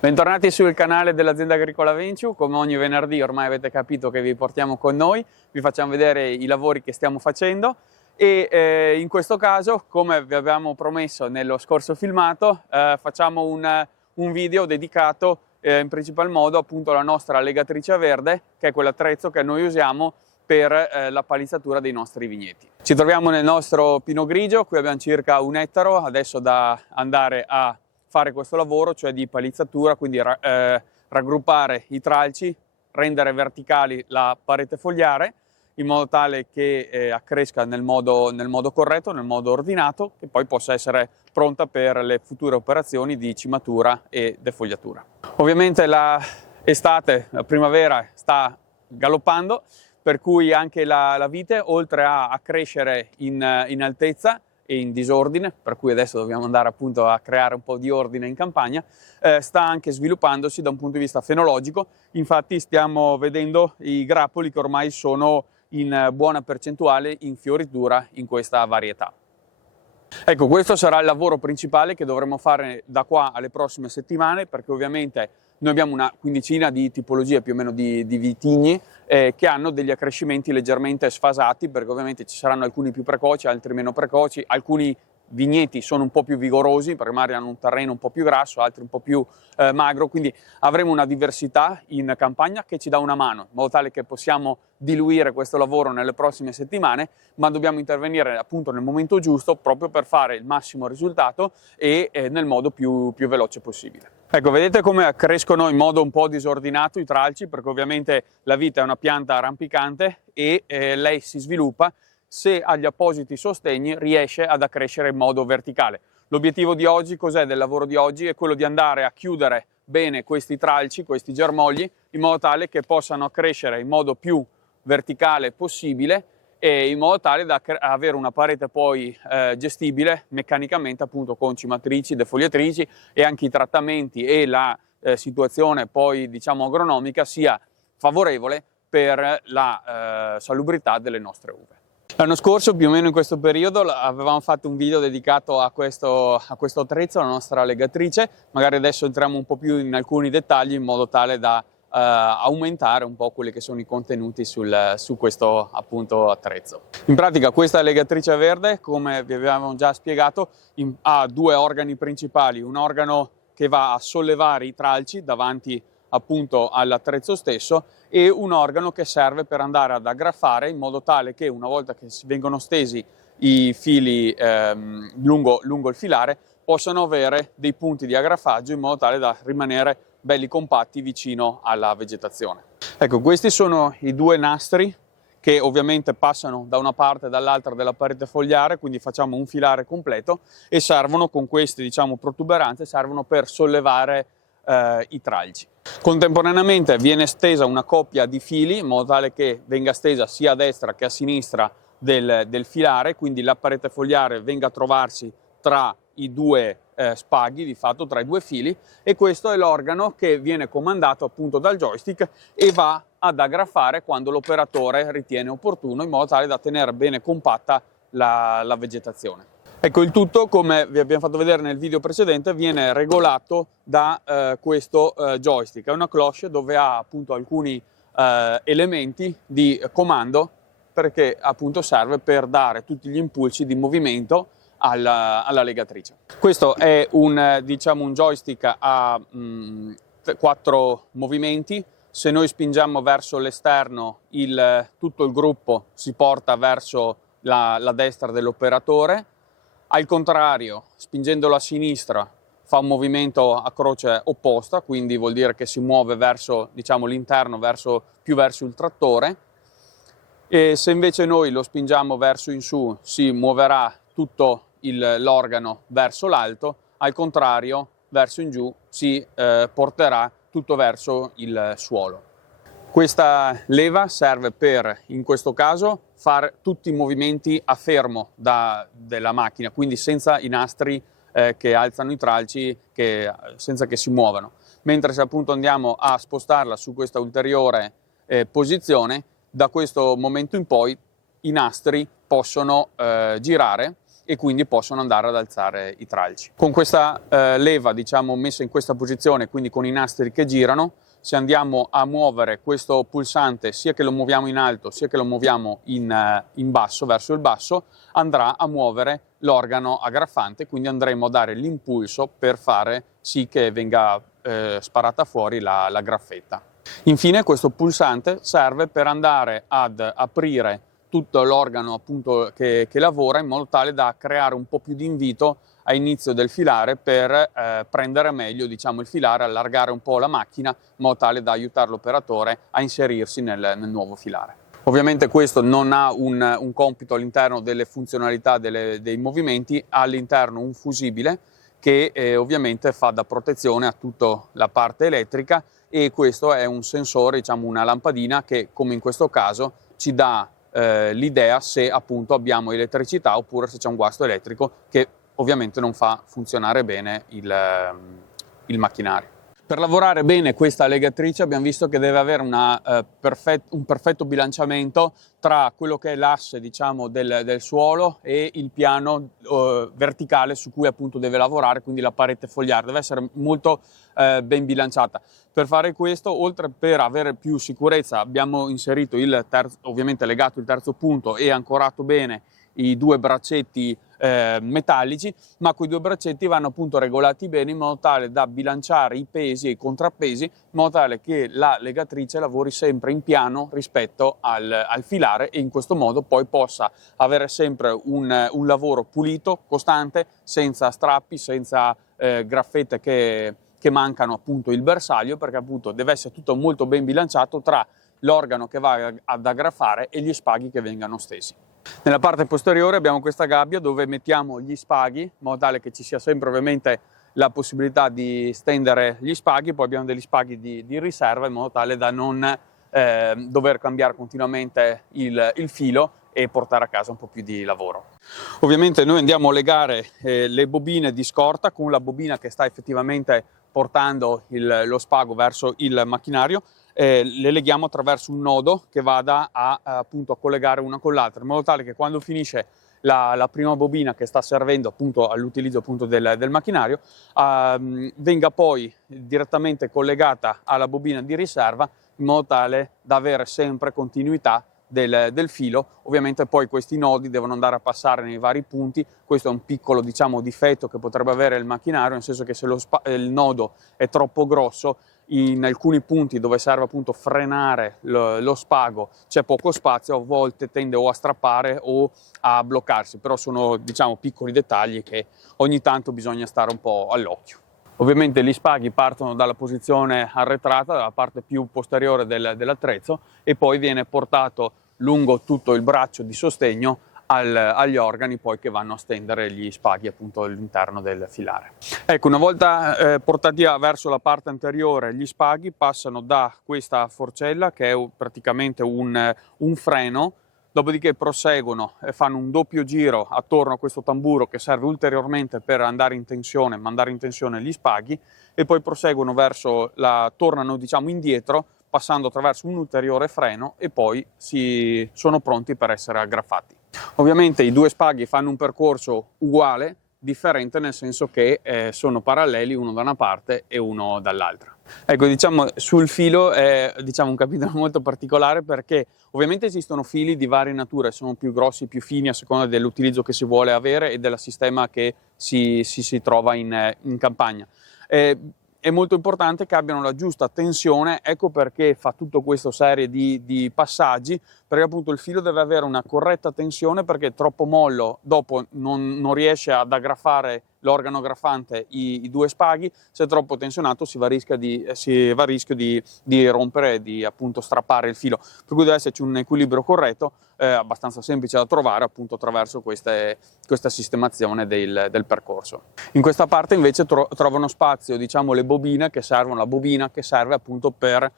Bentornati sul canale dell'azienda agricola Venciu. Come ogni venerdì ormai avete capito che vi portiamo con noi, vi facciamo vedere i lavori che stiamo facendo e in questo caso, come vi abbiamo promesso nello scorso filmato, facciamo un video dedicato in principal modo appunto alla nostra legatrice a verde, che è quell'attrezzo che noi usiamo per la palizzatura dei nostri vigneti. Ci troviamo nel nostro pino grigio, qui abbiamo circa 1 ettaro adesso da andare a fare questo lavoro, cioè di palizzatura, quindi raggruppare i tralci, rendere verticali la parete fogliare in modo tale che accresca nel modo corretto, nel modo ordinato, e poi possa essere pronta per le future operazioni di cimatura e defogliatura. Ovviamente l'estate, la primavera sta galoppando, per cui anche la vite, oltre a crescere in altezza e in disordine, per cui adesso dobbiamo andare appunto a creare un po' di ordine in campagna, sta anche sviluppandosi da un punto di vista fenologico. Infatti stiamo vedendo i grappoli che ormai sono in buona percentuale in fioritura in questa varietà. Ecco, questo sarà il lavoro principale che dovremo fare da qua alle prossime settimane, perché ovviamente noi abbiamo una quindicina di tipologie più o meno di vitigni che hanno degli accrescimenti leggermente sfasati, perché ovviamente ci saranno alcuni più precoci, altri meno precoci, alcuni vigneti sono un po' più vigorosi perché magari hanno un terreno un po' più grasso, altri un po' più magro, quindi avremo una diversità in campagna che ci dà una mano, in modo tale che possiamo diluire questo lavoro nelle prossime settimane, ma dobbiamo intervenire appunto nel momento giusto proprio per fare il massimo risultato e nel modo più veloce possibile. Ecco, vedete come crescono in modo un po' disordinato i tralci, perché ovviamente la vite è una pianta rampicante e lei si sviluppa. Se ha gli appositi sostegni riesce ad accrescere in modo verticale. L'obiettivo di oggi, cos'è del lavoro di oggi? È quello di andare a chiudere bene questi tralci, questi germogli, in modo tale che possano crescere in modo più verticale possibile e in modo tale da avere una parete poi gestibile meccanicamente, appunto con cimatrici, defoliatrici, e anche i trattamenti e la situazione poi diciamo agronomica sia favorevole per la salubrità delle nostre uve. L'anno scorso, più o meno in questo periodo, avevamo fatto un video dedicato a questo attrezzo, la nostra legatrice. Magari adesso entriamo un po' più in alcuni dettagli in modo tale da aumentare un po' quelli che sono i contenuti su questo appunto attrezzo. In pratica questa legatrice verde, come vi avevamo già spiegato, ha 2 organi principali: un organo che va a sollevare i tralci davanti appunto all'attrezzo stesso e un organo che serve per andare ad aggraffare, in modo tale che una volta che si vengono stesi i fili lungo il filare possano avere dei punti di aggraffaggio in modo tale da rimanere belli compatti vicino alla vegetazione. Ecco, questi sono i 2 nastri che ovviamente passano da una parte e dall'altra della parete fogliare, quindi facciamo un filare completo e servono, con queste diciamo protuberanze, servono per sollevare i tralci. Contemporaneamente viene stesa una coppia di fili in modo tale che venga stesa sia a destra che a sinistra del filare, quindi la parete fogliare venga a trovarsi tra i 2 spaghi, di fatto tra i 2 fili, e questo è l'organo che viene comandato appunto dal joystick e va ad aggraffare quando l'operatore ritiene opportuno, in modo tale da tenere bene compatta la vegetazione. Ecco, il tutto, come vi abbiamo fatto vedere nel video precedente, viene regolato da questo joystick. È una cloche dove ha appunto alcuni elementi di comando, perché appunto serve per dare tutti gli impulsi di movimento alla legatrice. Questo è un joystick a 4 movimenti. Se noi spingiamo verso l'esterno, tutto il gruppo si porta verso la destra dell'operatore. Al contrario, spingendolo a sinistra fa un movimento a croce opposta, quindi vuol dire che si muove verso l'interno, più verso il trattore. E se invece noi lo spingiamo verso in su, si muoverà tutto l'organo verso l'alto, al contrario verso in giù si porterà tutto verso il suolo. Questa leva serve per, in questo caso, fare tutti i movimenti a fermo della macchina, quindi senza i nastri che alzano i tralci, senza che si muovano. Mentre se appunto andiamo a spostarla su questa ulteriore posizione, da questo momento in poi i nastri possono girare e quindi possono andare ad alzare i tralci. Con questa leva, diciamo, messa in questa posizione, quindi con i nastri che girano, se andiamo a muovere questo pulsante, sia che lo muoviamo in alto sia che lo muoviamo in basso, verso il basso, andrà a muovere l'organo agrafante, quindi andremo a dare l'impulso per fare sì che venga sparata fuori la graffetta. Infine questo pulsante serve per andare ad aprire tutto l'organo appunto che lavora, in modo tale da creare un po' più di invito a inizio del filare per prendere meglio, diciamo, il filare, allargare un po' la macchina in modo tale da aiutare l'operatore a inserirsi nel nuovo filare. Ovviamente questo non ha un compito all'interno delle funzionalità dei movimenti, ha all'interno un fusibile che ovviamente fa da protezione a tutta la parte elettrica, e questo è un sensore, diciamo una lampadina, che come in questo caso ci dà l'idea se appunto abbiamo elettricità oppure se c'è un guasto elettrico, che ovviamente non fa funzionare bene il macchinario. Per lavorare bene questa legatrice abbiamo visto che deve avere un perfetto bilanciamento tra quello che è l'asse, diciamo, del suolo e il piano verticale su cui appunto deve lavorare, quindi la parete fogliare deve essere molto ben bilanciata. Per fare questo, oltre per avere più sicurezza, abbiamo inserito ovviamente legato il terzo punto e ancorato bene i due braccetti metallici, ma quei due braccetti vanno appunto regolati bene in modo tale da bilanciare i pesi e i contrappesi, in modo tale che la legatrice lavori sempre in piano rispetto al filare, e in questo modo poi possa avere sempre un lavoro pulito, costante, senza strappi, senza graffette che mancano appunto il bersaglio, perché appunto deve essere tutto molto ben bilanciato tra l'organo che va ad aggrafare e gli spaghi che vengano stesi. Nella parte posteriore abbiamo questa gabbia dove mettiamo gli spaghi, in modo tale che ci sia sempre ovviamente la possibilità di stendere gli spaghi. Poi abbiamo degli spaghi di riserva, in modo tale da non dover cambiare continuamente il filo e portare a casa un po' più di lavoro. Ovviamente noi andiamo a legare le bobine di scorta con la bobina che sta effettivamente portando lo spago verso il macchinario. Le leghiamo attraverso un nodo che vada appunto a collegare una con l'altra, in modo tale che quando finisce la prima bobina che sta servendo appunto all'utilizzo appunto del macchinario, venga poi direttamente collegata alla bobina di riserva, in modo tale da avere sempre continuità del filo. Ovviamente poi questi nodi devono andare a passare nei vari punti. Questo è un piccolo, diciamo, difetto che potrebbe avere il macchinario, nel senso che se il nodo è troppo grosso, in alcuni punti dove serve appunto frenare lo spago c'è poco spazio, a volte tende o a strappare o a bloccarsi, però sono, diciamo, piccoli dettagli che ogni tanto bisogna stare un po' all'occhio. Ovviamente gli spaghi partono dalla posizione arretrata, dalla parte più posteriore dell'attrezzo, e poi viene portato lungo tutto il braccio di sostegno agli organi poi che vanno a stendere gli spaghi appunto all'interno del filare. Ecco, una volta portati verso la parte anteriore, gli spaghi passano da questa forcella che è praticamente un freno, dopodiché proseguono e fanno un doppio giro attorno a questo tamburo che serve ulteriormente per andare in tensione, mandare in tensione gli spaghi, e poi proseguono tornano, diciamo, indietro, passando attraverso un ulteriore freno, e poi sono pronti per essere aggraffati. Ovviamente i due spaghi fanno un percorso uguale, differente nel senso che sono paralleli, uno da una parte e uno dall'altra. Ecco, diciamo, sul filo è, diciamo, un capitolo molto particolare, perché ovviamente esistono fili di varie nature, sono più grossi, più fini a seconda dell'utilizzo che si vuole avere e del sistema che si trova in campagna. È molto importante che abbiano la giusta tensione, ecco perché fa tutta questa serie di passaggi, perché appunto il filo deve avere una corretta tensione, perché troppo mollo dopo non riesce ad aggraffare l'organo aggraffante i due spaghi. Se è troppo tensionato si va a rischio di rompere e di appunto strappare il filo, per cui deve esserci un equilibrio corretto, abbastanza semplice da trovare appunto attraverso questa sistemazione del percorso. In questa parte invece trovano spazio, diciamo, le bobine che servono, la bobina che serve appunto per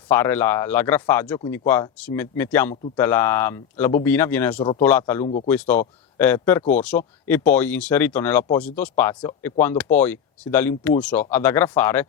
fare l'aggraffaggio, quindi qua mettiamo tutta la bobina, viene srotolata lungo questo percorso e poi inserito nell'apposito spazio, e quando poi si dà l'impulso ad aggraffare,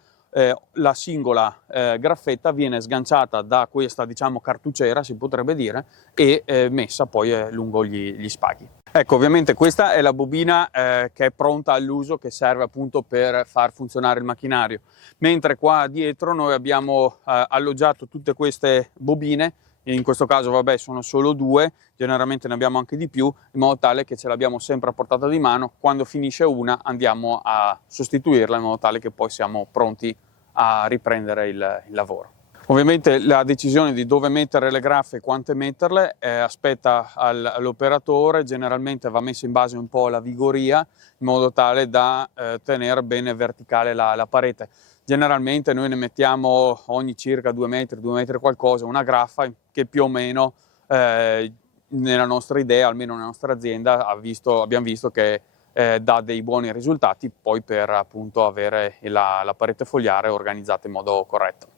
la singola graffetta viene sganciata da questa, diciamo, cartucciera, si potrebbe dire, e messa poi lungo gli spaghi. Ecco, ovviamente questa è la bobina che è pronta all'uso, che serve appunto per far funzionare il macchinario, mentre qua dietro noi abbiamo alloggiato tutte queste bobine, in questo caso vabbè sono solo 2, generalmente ne abbiamo anche di più, in modo tale che ce l'abbiamo sempre a portata di mano, quando finisce una andiamo a sostituirla in modo tale che poi siamo pronti a riprendere il lavoro. Ovviamente la decisione di dove mettere le graffe e quante metterle aspetta all'operatore, generalmente va messa in base un po' alla vigoria, in modo tale da tenere bene verticale la parete. Generalmente noi ne mettiamo ogni circa 2 metri qualcosa, una graffa che più o meno nella nostra idea, almeno nella nostra azienda, abbiamo visto che dà dei buoni risultati poi per appunto avere la parete fogliare organizzata in modo corretto.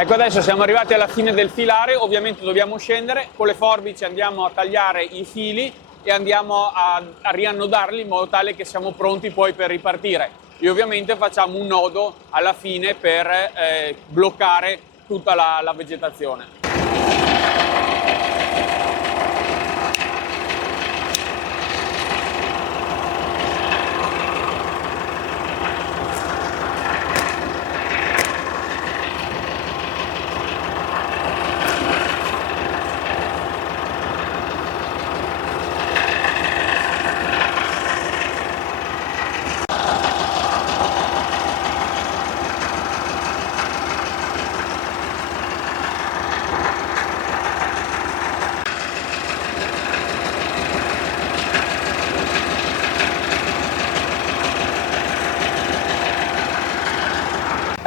Ecco, adesso siamo arrivati alla fine del filare, ovviamente dobbiamo scendere, con le forbici andiamo a tagliare i fili e andiamo a riannodarli in modo tale che siamo pronti poi per ripartire. E ovviamente facciamo un nodo alla fine per bloccare tutta la vegetazione.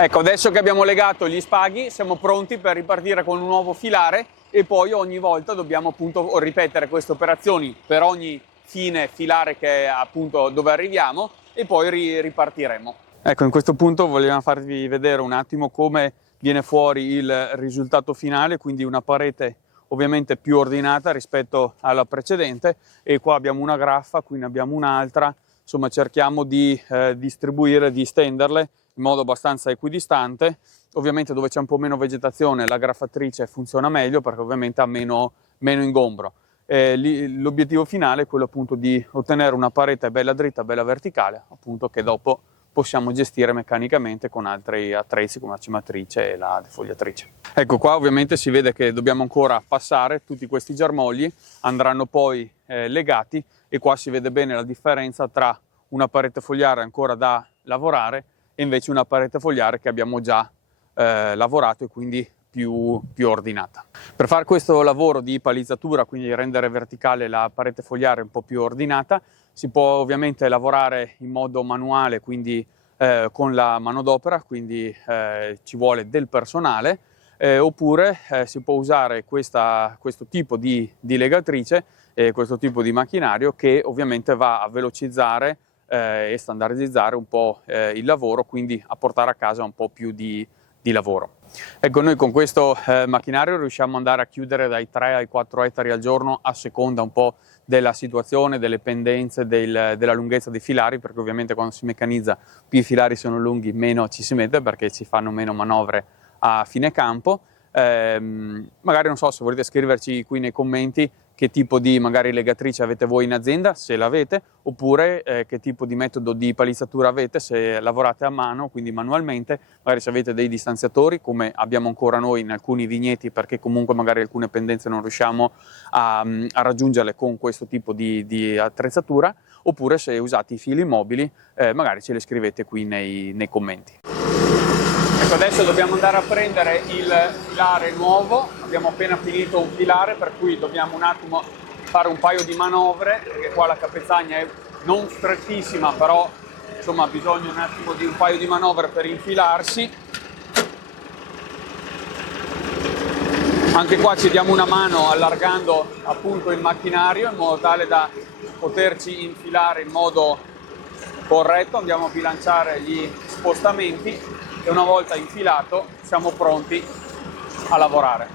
Ecco, adesso che abbiamo legato gli spaghi siamo pronti per ripartire con un nuovo filare e poi ogni volta dobbiamo appunto ripetere queste operazioni per ogni fine filare che è appunto dove arriviamo e poi ripartiremo. Ecco, in questo punto vogliamo farvi vedere un attimo come viene fuori il risultato finale, quindi una parete ovviamente più ordinata rispetto alla precedente, e qua abbiamo una graffa, qui ne abbiamo un'altra, insomma cerchiamo di distribuire, di stenderle in modo abbastanza equidistante. Ovviamente dove c'è un po' meno vegetazione la graffatrice funziona meglio perché ovviamente ha meno ingombro. L'obiettivo finale è quello appunto di ottenere una parete bella dritta, bella verticale, appunto, che dopo possiamo gestire meccanicamente con altri attrezzi come la cimatrice e la defogliatrice. Ecco, qua ovviamente si vede che dobbiamo ancora passare tutti questi germogli, andranno poi legati, e qua si vede bene la differenza tra una parete fogliare ancora da lavorare e invece una parete fogliare che abbiamo già lavorato e quindi più ordinata. Per fare questo lavoro di palizzatura, quindi rendere verticale la parete fogliare un po' più ordinata, si può ovviamente lavorare in modo manuale, quindi con la manodopera, quindi ci vuole del personale, oppure si può usare questo tipo di legatrice, questo tipo di macchinario che ovviamente va a velocizzare e standardizzare un po' il lavoro, quindi a portare a casa un po' più di lavoro. Ecco, noi con questo macchinario riusciamo ad andare a chiudere dai 3 ai 4 ettari al giorno a seconda un po' della situazione, delle pendenze, della lunghezza dei filari, perché ovviamente quando si meccanizza più i filari sono lunghi meno ci si mette perché si fanno meno manovre a fine campo. Magari non so se volete scriverci qui nei commenti che tipo di magari legatrice avete voi in azienda, se l'avete, oppure che tipo di metodo di palizzatura avete, se lavorate a mano, quindi manualmente, magari se avete dei distanziatori come abbiamo ancora noi in alcuni vigneti, perché comunque magari alcune pendenze non riusciamo a raggiungerle con questo tipo di attrezzatura, oppure se usate i fili mobili, magari ce le scrivete qui nei commenti. Ecco, adesso dobbiamo andare a prendere il filare nuovo, abbiamo appena finito un filare, per cui dobbiamo un attimo fare un paio di manovre, perché qua la capezzagna è non strettissima, però insomma ha bisogno un attimo di un paio di manovre per infilarsi. Anche qua ci diamo una mano allargando appunto il macchinario in modo tale da poterci infilare in modo corretto, andiamo a bilanciare gli spostamenti e una volta infilato siamo pronti a lavorare.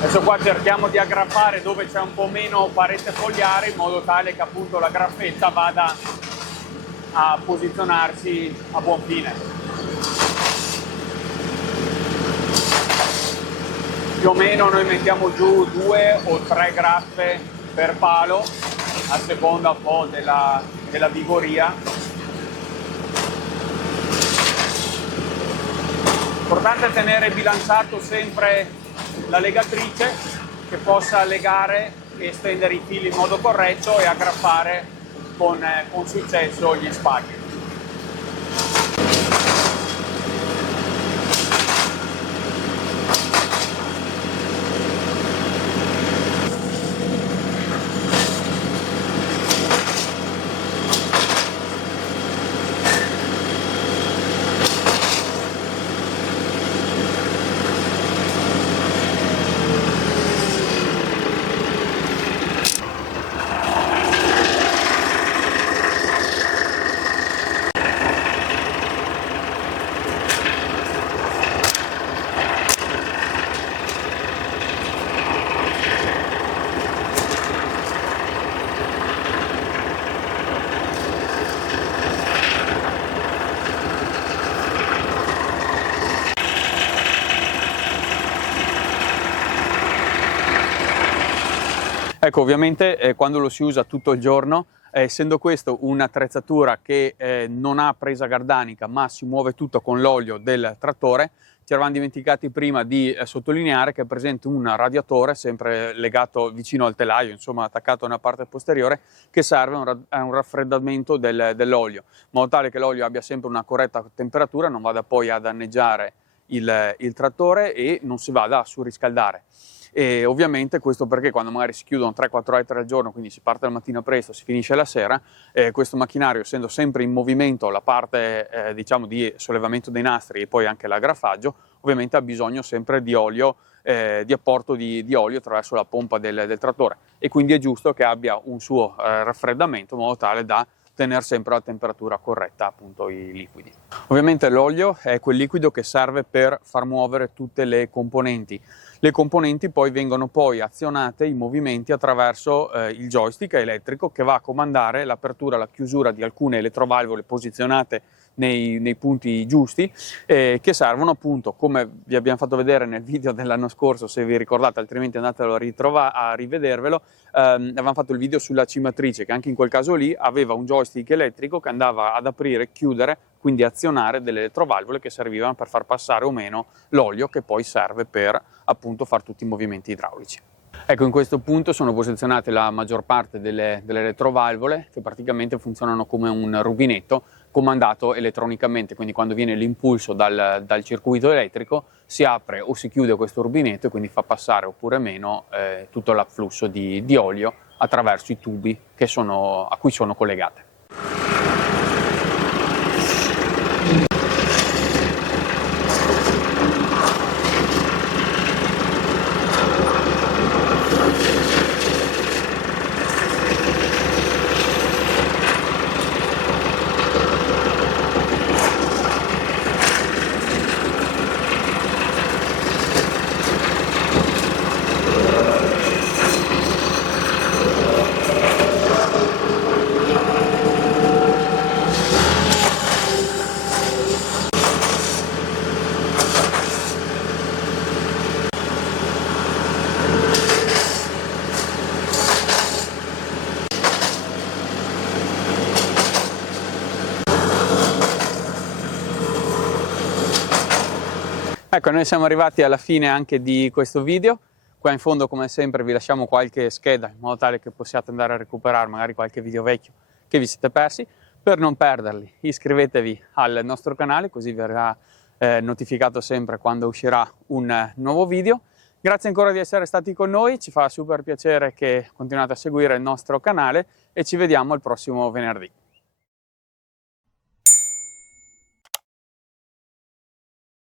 Adesso qua cerchiamo di aggrappare dove c'è un po' meno parete fogliare in modo tale che appunto la graffetta vada a posizionarsi a buon fine. Più o meno noi mettiamo giù 2 o 3 graffe per palo a seconda un po' della vigoria. Importante tenere bilanciato sempre la legatrice che possa legare e stendere i fili in modo corretto e aggrappare con successo gli spaghi. Ecco, ovviamente quando lo si usa tutto il giorno, essendo questo un'attrezzatura che non ha presa gardanica ma si muove tutto con l'olio del trattore, ci eravamo dimenticati prima di sottolineare che è presente un radiatore sempre legato vicino al telaio, insomma attaccato a una parte posteriore, che serve a un raffreddamento dell'olio, in modo tale che l'olio abbia sempre una corretta temperatura, non vada poi a danneggiare il trattore e non si vada a surriscaldare. E ovviamente questo perché quando magari si chiudono 3-4 ettari al giorno, quindi si parte la mattina presto, si finisce la sera, questo macchinario, essendo sempre in movimento la parte diciamo di sollevamento dei nastri e poi anche l'aggraffaggio, ovviamente ha bisogno sempre di olio, di apporto di olio attraverso la pompa del trattore, e quindi è giusto che abbia un suo raffreddamento in modo tale da tenere sempre la temperatura corretta appunto i liquidi. Ovviamente l'olio è quel liquido che serve per far muovere tutte le componenti. Le componenti poi vengono azionate in movimenti attraverso il joystick elettrico che va a comandare l'apertura e la chiusura di alcune elettrovalvole posizionate nei punti giusti, che servono appunto, come vi abbiamo fatto vedere nel video dell'anno scorso, se vi ricordate, altrimenti andatelo a rivedervelo. Avevamo fatto il video sulla cimatrice, che anche in quel caso lì aveva un joystick elettrico che andava ad aprire e chiudere, quindi azionare delle elettrovalvole che servivano per far passare o meno l'olio, che poi serve per appunto fare tutti i movimenti idraulici. Ecco, in questo punto sono posizionate la maggior parte delle elettrovalvole, che praticamente funzionano come un rubinetto comandato elettronicamente, quindi quando viene l'impulso dal circuito elettrico si apre o si chiude questo rubinetto e quindi fa passare oppure meno tutto l'afflusso di olio attraverso i tubi a cui sono collegate. Ecco, noi siamo arrivati alla fine anche di questo video. Qua in fondo, come sempre, vi lasciamo qualche scheda in modo tale che possiate andare a recuperare magari qualche video vecchio che vi siete persi. Per non perderli, iscrivetevi al nostro canale, così verrà notificato sempre quando uscirà un nuovo video. Grazie ancora di essere stati con noi, ci fa super piacere che continuate a seguire il nostro canale e ci vediamo il prossimo venerdì.